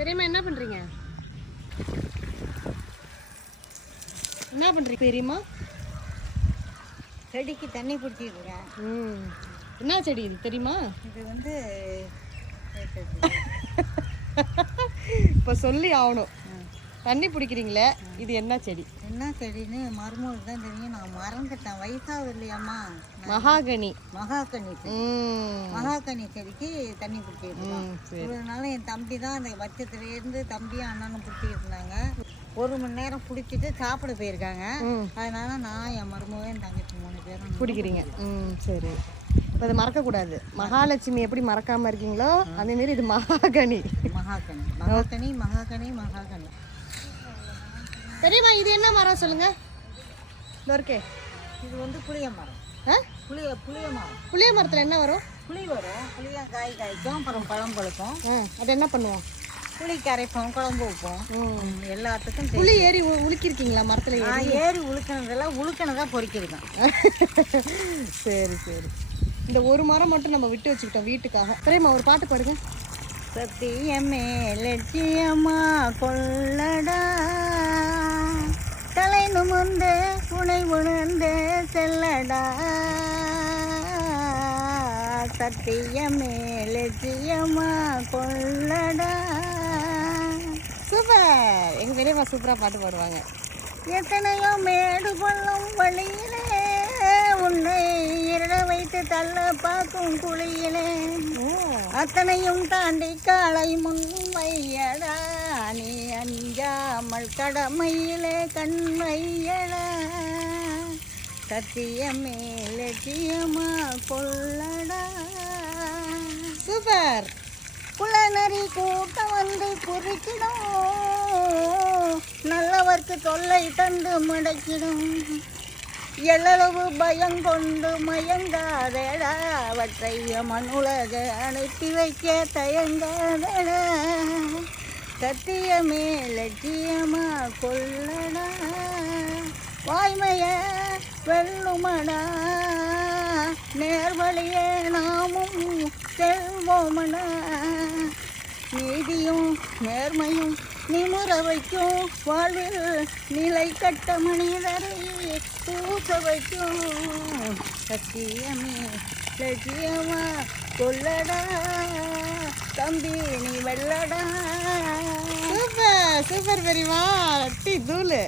பெரியம்மா என்ன பண்றீங்க? என்ன பண்றீங்க பெரியம்மா? செடிக்கு தண்ணி பிடிச்சிருக்கேன் ம். என்ன செடி இது தெரியுமா? இது வந்து இப்போ சொல்லி ஆகணும். தண்ணி பிடிக்கிறீங்களே? இது என்ன செடி? என்ன செடின்னு மருமகளுக்கு தான் தெரியும். நான் மறந்துட்டேன் வயசாகுது இல்லையாம்மா? மகாகனி. மகாக்கனி செடி. ம். மகாக்கனி செடிக்கு தண்ணி பிடிச்சிருக்கோம் அதனால என் தம்பி தான் அந்த வச்சத்துலேருந்து தம்பியும் அண்ணனும் பிடிச்சிட்டு இருந்தாங்க ஒரு மணி நேரம் பிடிச்சிட்டு சாப்பிட போயிருக்காங்க. அதனால நான் என் மருமகன் என் தங்கச்சி மூணு பேரும் பிடிக்கிறீங்க ம் சரி. இப்போ இது மறக்கக்கூடாது. மகாலட்சுமி எப்படி மறக்காம இருக்கீங்களோ அதே மாரி இது மகாகனி. மகாக்கனி மகாக்கனி மகாக்கனி மகாக்கனி பெரியம்மா இது என்ன மரம் சொல்லுங்க? இருக்கே. இது வந்து புளிய மரம். புளிய புளிய மரம். புளிய மரத்தில் என்ன வரும்? புளி வரும். புளியா காய் காய்க்கும் அப்புறம் பழம் பழுக்கும். அது என்ன பண்ணுவோம்? புளி கரைப்போம் குழம்பு வைப்போம். எல்லாத்துக்கும். புளி ஏறி உ- உலுக்கியிருக்கீங்களா மரத்தில் ஏறி? உழுக்கினதெல்லாம் உழுக்கினதா பொறிக்கிருக்கேன் சரி சரி. இந்த ஒரு மரம் மட்டும் நம்ம விட்டு வச்சுக்கிட்டோம் வீட்டுக்காக. பெரியம்மா ஒரு பாட்டு பாடுங்க. சத்தியமே லட்சியமா கொள்ளடா. செல்லடா. சத்தியமே லட்சியமா கொள்ளடா. சூப்பர். எங்கள் பெரியம்மா சூப்பராக பாட்டு பாடுவாங்க. எத்தனையோ மேடு பள்ளம் வழியிலே உன்னை இருட வைத்து தள்ள பார்க்கும் குழியிலே. அத்தனையும் தாண்டி காலை முன் வையடா நீ அஞ்சாமல் கடமையிலே கண் வையடா. சத்தியமே லட்சியமா கொள்ளடா. சூப்பர். குளநரி கூட்டம் வந்து குறிக்கிடும். நல்லவர்க்கு தொல்லை தந்து முடக்கிடும். எள்ளளவு பயம் கொண்டு மயங்காதடா. அவற்றை மனுலக அனுப்பி வைக்க தயங்காதடா. சத்தியமே லட்சியமா கொள்ளடா. வாய்மைய வெல்லுமடா நேர்வழியே நாமும் செல்வோமடா. நீதியும் நேர்மையும் நிமுற வைக்கும் வாழ்வில் நிலை கட்ட மனிதரை பூச வைக்கும். சத்தியமே லட்சியமா கொல்லடா தம்பி நீ வெள்ளடா சூப்பர் சூப்பர் பெரியமா அட்டி தூளு.